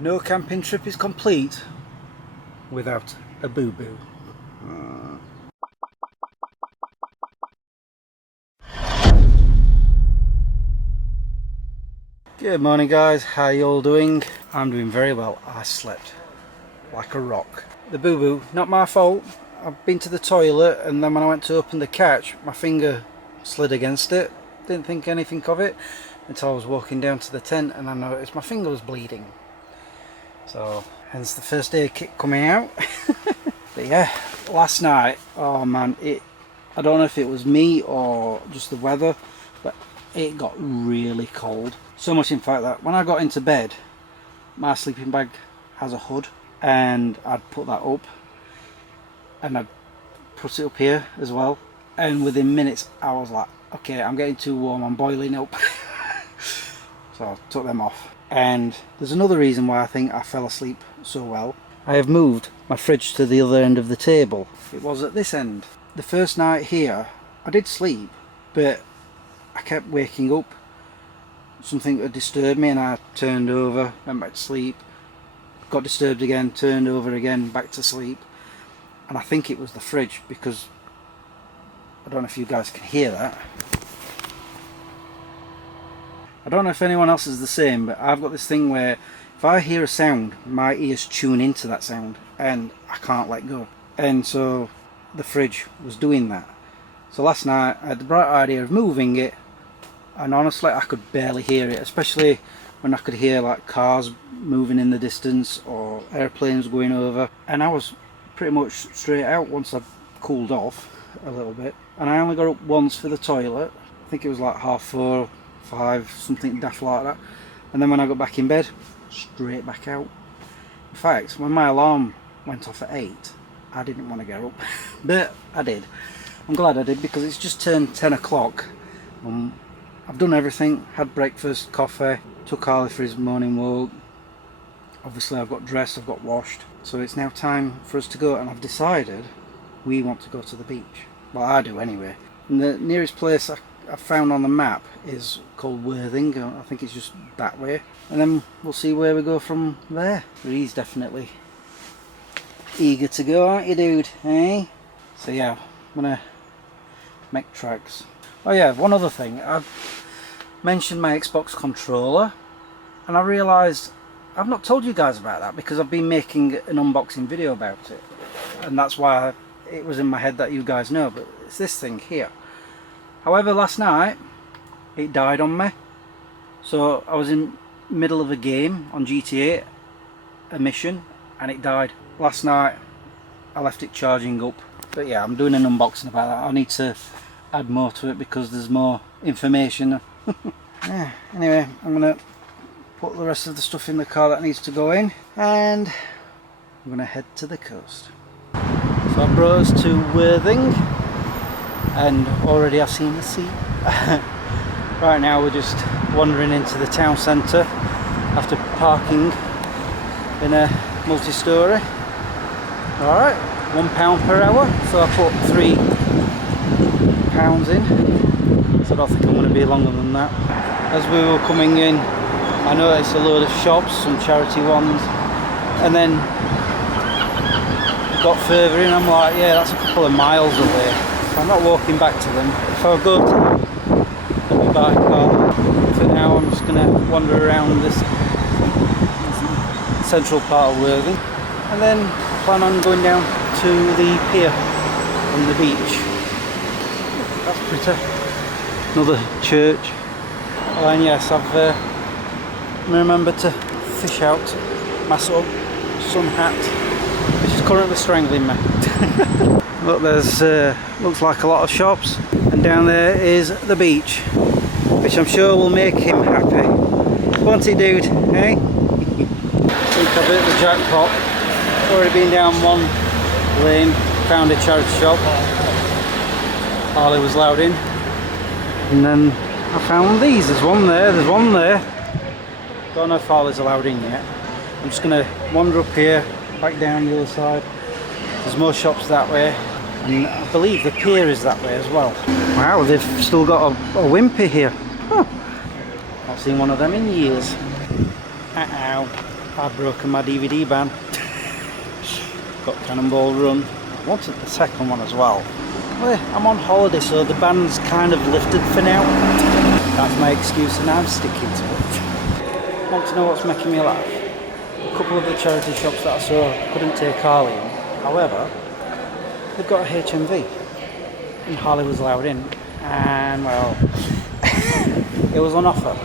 No camping trip is complete without a boo-boo. Good morning guys, how you all doing? I'm doing very well. I slept like a rock. The boo-boo, not my fault. I've been to the toilet and then when I went to open the catch, my finger slid against it. Didn't think anything of it until I was walking down to the tent and I noticed my finger was bleeding. So, hence the first aid kit coming out. But yeah, last night, oh man, I don't know if it was me or just the weather, but it got really cold. So much in fact that when I got into bed, my sleeping bag has a hood and I'd put that up and I'd put it up here as well, and within minutes I was like, okay, I'm getting too warm, I'm boiling up. So I took them off. And there's another reason why I think I fell asleep so well. I have moved my fridge to the other end of the table. It was at this end. The first night here I did sleep, but I kept waking up. Something had disturbed me and I turned over, went back to sleep, got disturbed again, turned over again, back to sleep. And I think it was the fridge, because I don't know if you guys can hear that. I don't know if anyone else is the same, but I've got this thing where if I hear a sound, my ears tune into that sound and I can't let go. And so the fridge was doing that. So last night I had the bright idea of moving it, and honestly I could barely hear it, especially when I could hear like cars moving in the distance or airplanes going over. And I was pretty much straight out once I'd cooled off a little bit. And I only got up once for the toilet. I think it was like 4:30, 5, something daft like that. And then when I got back in bed, straight back out. In fact, when my alarm went off at 8, I didn't want to get up, but I did. I'm glad I did, because it's just turned 10 o'clock. I've done everything, had breakfast, coffee, took Harley for his morning walk. Obviously I've got dressed, I've got washed. So it's now time for us to go, and I've decided we want to go to the beach. Well, I do anyway. And the nearest place I found on the map is called Worthing. I think it's just that way. And then we'll see where we go from there. But he's definitely eager to go, aren't you, dude? Eh? So yeah, I'm gonna make tracks. Oh yeah, one other thing. I've mentioned my Xbox controller, and I realised I've not told you guys about that because I've been making an unboxing video about it. And that's why it was in my head that you guys know, but it's this thing here. However, last night it died on me. So I was in middle of a game on GTA, a mission, and it died. Last night I left it charging up. But yeah, I'm doing an unboxing about that. I need to add more to it because there's more information. Yeah, anyway, I'm going to put the rest of the stuff in the car that needs to go in, and I'm going to head to the coast. So I brought us to Worthing, and already I've seen the sea. Right now we're just wandering into the town centre after parking in a multi-storey. Alright, £1 per hour, so I put £3 in, so I don't think I'm going to be longer than that. As we were coming in, I noticed a load of shops, some charity ones, and then got further in, I'm like, yeah, that's a couple of miles away. So I'm not walking back to them. If I go to my bike car, for now I'm just going to wander around this central part of Worthing, and then plan on going down to the pier on the beach. That's pretty. Another church. Oh, and yes, I've remembered to fish out my sun hat, which is currently strangling me. Look, there's looks like a lot of shops, and down there is the beach, which I'm sure will make him happy. Won't it, dude? Eh? I think I've hit the jackpot. Already been down one lane, found a charity shop. Harley was allowed in, and then I found these. There's one there, there's one there. Don't know if Harley's allowed in yet. I'm just going to wander up here, back down the other side. There's more shops that way, and I believe the pier is that way as well. Wow, they've still got a wimpy here. Huh. Not seen one of them in years. Uh-oh. I've broken my DVD ban. Got Cannonball Run. I wanted the second one as well. Well, I'm on holiday, so the ban's kind of lifted for now. That's my excuse and I'm sticking to it. Want to know what's making me laugh? A couple of the charity shops that I saw couldn't take Harley in. However, they've got a HMV. And Harley was allowed in. And, well, it was on offer.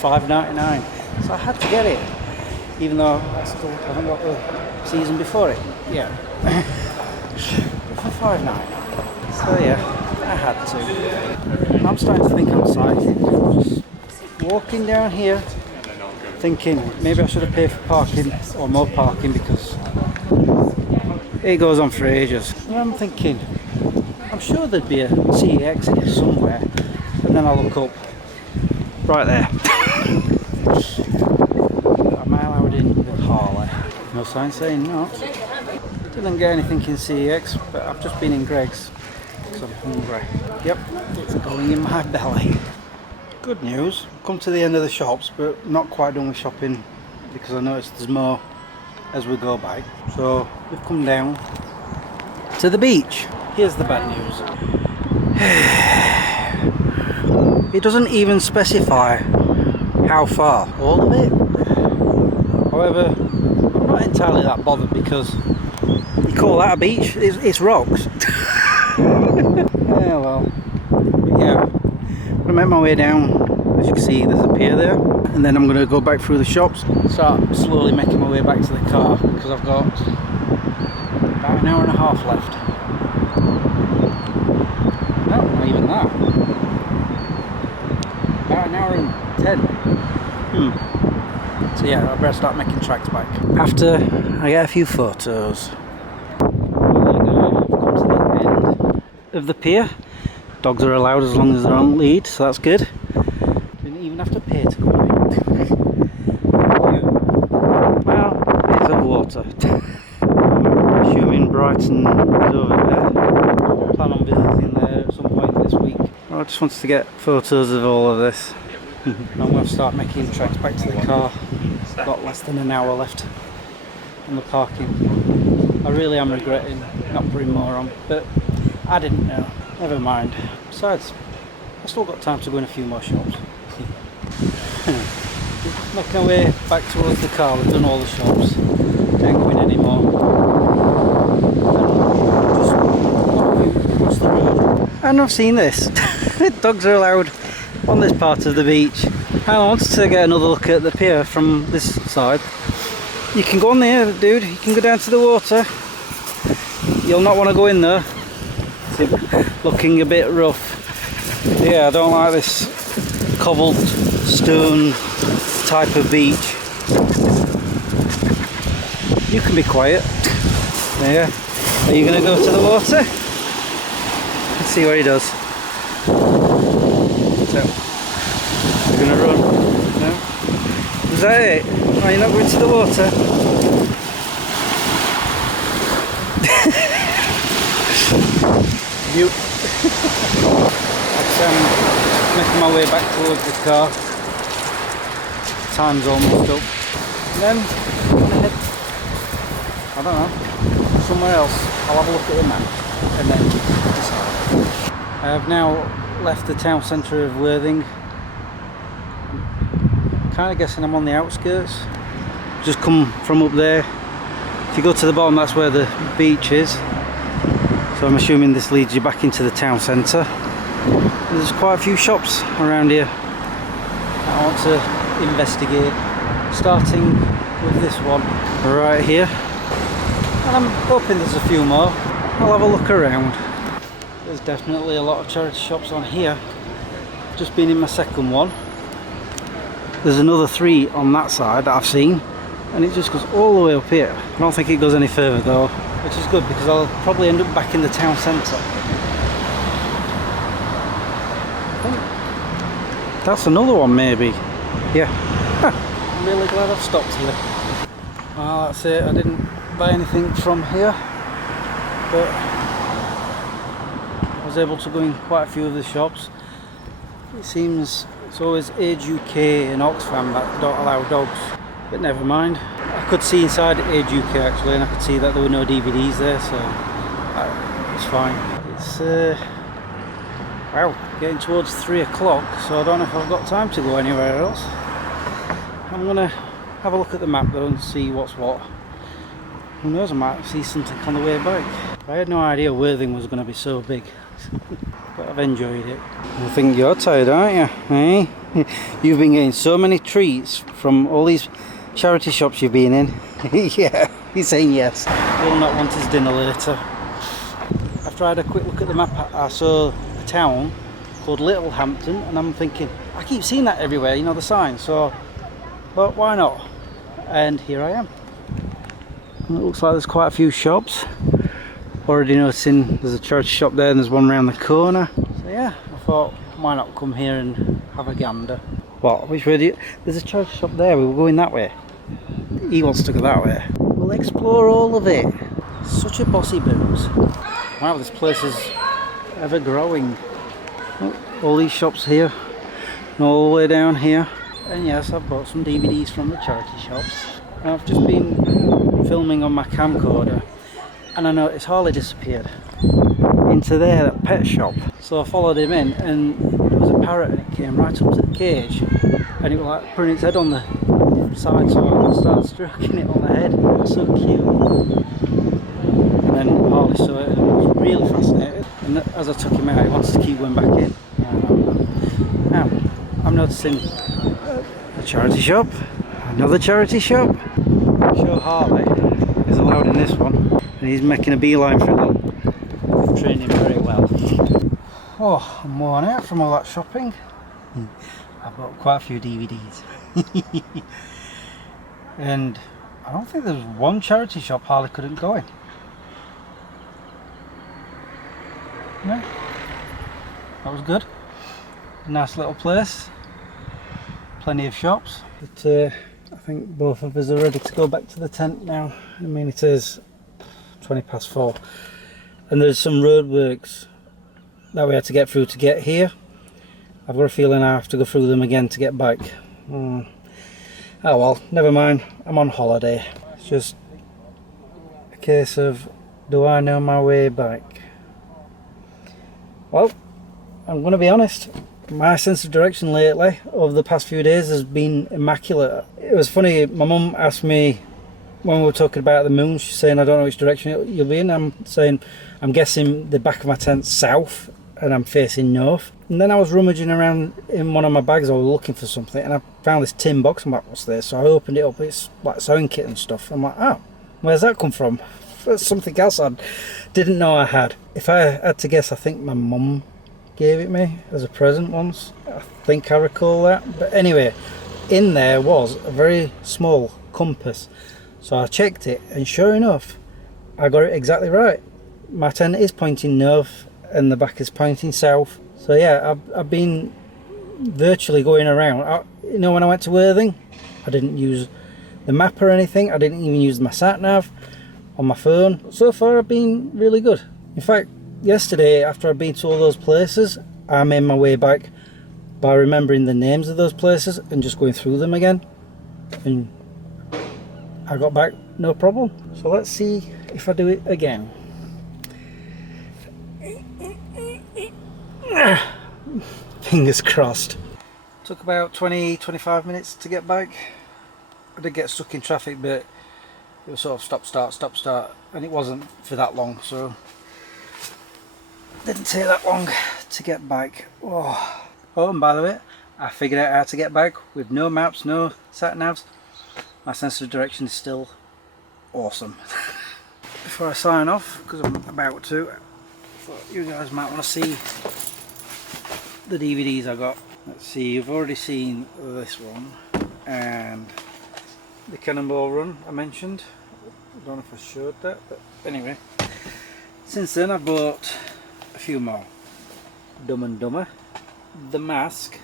$5.99. So I had to get it. Even though I still haven't got the season before it. Yeah. For $5.99. So yeah, I had to. I'm starting to think I'm psychic. Just walking down here, thinking maybe I should have paid for parking or more parking because it goes on for ages. And I'm thinking, I'm sure there'd be a CEX here somewhere. And then I look up, right there. Am I allowed in with Harley? No sign saying not. Didn't get anything in CEX, but I've just been in Greg's because I'm hungry. Yep, it's going in my belly. Good news, come to the end of the shops, but not quite done with shopping because I noticed there's more as we go by. So we've come down to the beach. Here's the bad news. It doesn't even specify how far, all of it. However, I'm not entirely that bothered because you call that a beach? It's rocks. Yeah, well, yeah. I'm gonna make my way down. As you can see, there's a pier there, and then I'm gonna go back through the shops. Start slowly making my way back to the car because I've got about an hour and a half left. No, not even that. About an hour and 10. So yeah, I better start making tracks back. After I get a few photos. Of the pier. Dogs are allowed as long as they're on lead, so that's good. Didn't even have to pay to go in. Well, it's of water. I'm assuming Brighton is over there. Plan on visiting there at some point this week. I just wanted to get photos of all of this. I'm going to start making tracks back to the car. Got less than an hour left on the parking. I really am regretting not putting more on, but I didn't know. Never mind. Besides, I've still got time to go in a few more shops. Making our way back towards the car. We've done all the shops. Can't go in anymore. Just walking across the road. And I've seen this. Dogs are allowed on this part of the beach. And I wanted to get another look at the pier from this side. You can go on there, dude. You can go down to the water. You'll not want to go in there. Looking a bit rough. Yeah, I don't like this cobbled stone type of beach. You can be quiet. Yeah. Are you going to go to the water? Let's see what he does. So, you're going to run? No? Is that it? Oh, you're not going to the water? You. I'm making my way back towards the car. Time's almost up. And then I'm gonna head, I don't know, somewhere else. I'll have a look at the map and then decide. I have now left the town centre of Worthing. I'm kind of guessing I'm on the outskirts. Just come from up there. If you go to the bottom, that's where the beach is. So I'm assuming this leads you back into the town centre. There's quite a few shops around here I want to investigate, starting with this one right here. And I'm hoping there's a few more. I'll have a look around. There's definitely a lot of charity shops on here. Just been in my second one. There's another 3 on that side that I've seen, and it just goes all the way up here. I don't think it goes any further though, which is good because I'll probably end up back in the town centre. That's another one maybe. Yeah. I'm really glad I've stopped here. Well, that's it. I didn't buy anything from here, but I was able to go in quite a few of the shops. It seems it's always Age UK and Oxfam that don't allow dogs. but never mind. I could see inside Age UK actually, and I could see that there were no DVDs there, so it's fine. It's wow, getting towards 3 o'clock, so I don't know if I've got time to go anywhere else. I'm gonna have a look at the map though and see what's what. Who knows, I might see something on the way back. I had no idea Worthing was going to be so big, but I've enjoyed it. I think you're tired, aren't you? Eh? You've been getting so many treats from all these charity shops you've been in. Yeah, he's saying yes. Will not want his dinner later. After I had a quick look at the map, I saw a town called Littlehampton, and I'm thinking, I keep seeing that everywhere, you know, the sign, so but why not? And here I am. It looks like there's quite a few shops. Already noticing there's a charity shop there and there's one around the corner. So yeah, I thought, why not come here and have a gander. What? Which way do you... There's a charity shop there, we were going that way. He wants to go that way. We'll explore all of it. Such a bossy booze. Wow, this place is ever growing. Oh, all these shops here, and all the way down here. And yes, I've bought some DVDs from the charity shops. And I've just been filming on my camcorder, and I noticed Harley disappeared into there, that pet shop. So I followed him in, and there was a parrot, and it came right up to the cage, and it was like putting its head on the side, so I started stroking it on the head. It was so cute. And then Harley saw it and was really fascinated, and as I took him out, he wanted to keep going back in. Now I'm noticing a charity shop, another charity shop. Sure, Harley is allowed in this one, and he's making a beeline for it. Training very well. Oh, I'm worn out from all that shopping. I've got quite a few DVDs. And I don't think there's one charity shop Harley couldn't go in. No, that was good. Nice little place. Plenty of shops. But I think both of us are ready to go back to the tent now. I mean, it is 20 past 4, and there's some roadworks that we had to get through to get here. I've got a feeling I have to go through them again to get back. Oh well, never mind, I'm on holiday. It's just a case of, do I know my way back? Well, I'm going to be honest, my sense of direction lately over the past few days has been immaculate. It was funny, my mum asked me when we were talking about the moon, she's saying I don't know which direction you'll be in. I'm saying I'm guessing the back of my tent's south and I'm facing north. And then I was rummaging around in one of my bags, I was looking for something, and I found this tin box. I'm like, what's this? So I opened it up, it's like sewing kit and stuff. I'm like, oh, where's that come from? That's something else I didn't know I had. If I had to guess, I think my mum gave it me as a present once. I think I recall that. But anyway, in there was a very small compass. So I checked it, and sure enough, I got it exactly right. My tent is pointing north and the back is pointing south. So yeah, I've been virtually going around. You know, when I went to Worthing, I didn't use the map or anything. I didn't even use my sat nav on my phone. So far I've been really good. In fact, yesterday, after I've been to all those places, I made my way back by remembering the names of those places and just going through them again, and I got back no problem. So let's see if I do it again. Fingers crossed. Took about 20-25 minutes to get back. I did get stuck in traffic, but it was sort of stop start, and it wasn't for that long, so didn't take that long to get back. Oh, and by the way, I figured out how to get back with no maps, no sat navs. My sense of direction is still awesome. Before I sign off, because I'm about to, I thought you guys might want to see the DVDs I got. Let's see, you've already seen this one and the Cannonball Run I mentioned. I don't know if I showed that, but anyway, since then I've bought a few more. Dumb and Dumber, The Mask.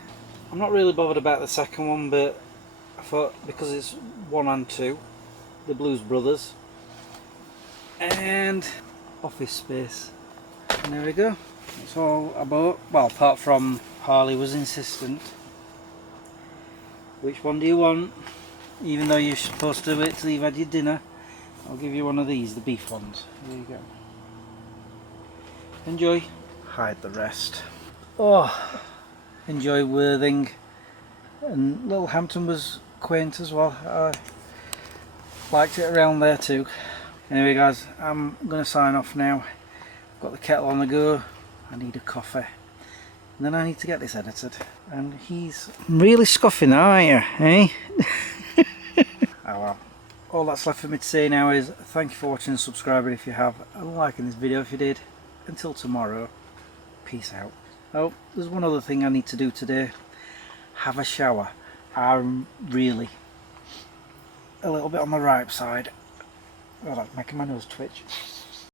I'm not really bothered about the second one, but I thought because it's 1 and 2, The Blues Brothers, and Office Space. And there we go. That's all I bought. Well, apart from Harley was insistent. Which one do you want? even though you're supposed to wait till you've had your dinner, I'll give you one of these, the beef ones. There you go. Enjoy. Hide the rest. Oh, enjoy Worthing. And Littlehampton was quaint as well. I liked it around there too. Anyway guys, I'm going to sign off now. Got the kettle on the go. I need a coffee. And then I need to get this edited. And he's really scoffing, aren't you? Eh? Oh well. All that's left for me to say now is thank you for watching and subscribing if you have, and liking this video if you did. Until tomorrow, peace out. Oh, there's one other thing I need to do today. Have a shower. I'm really a little bit on the ripe side. Oh, that's making my nose twitch.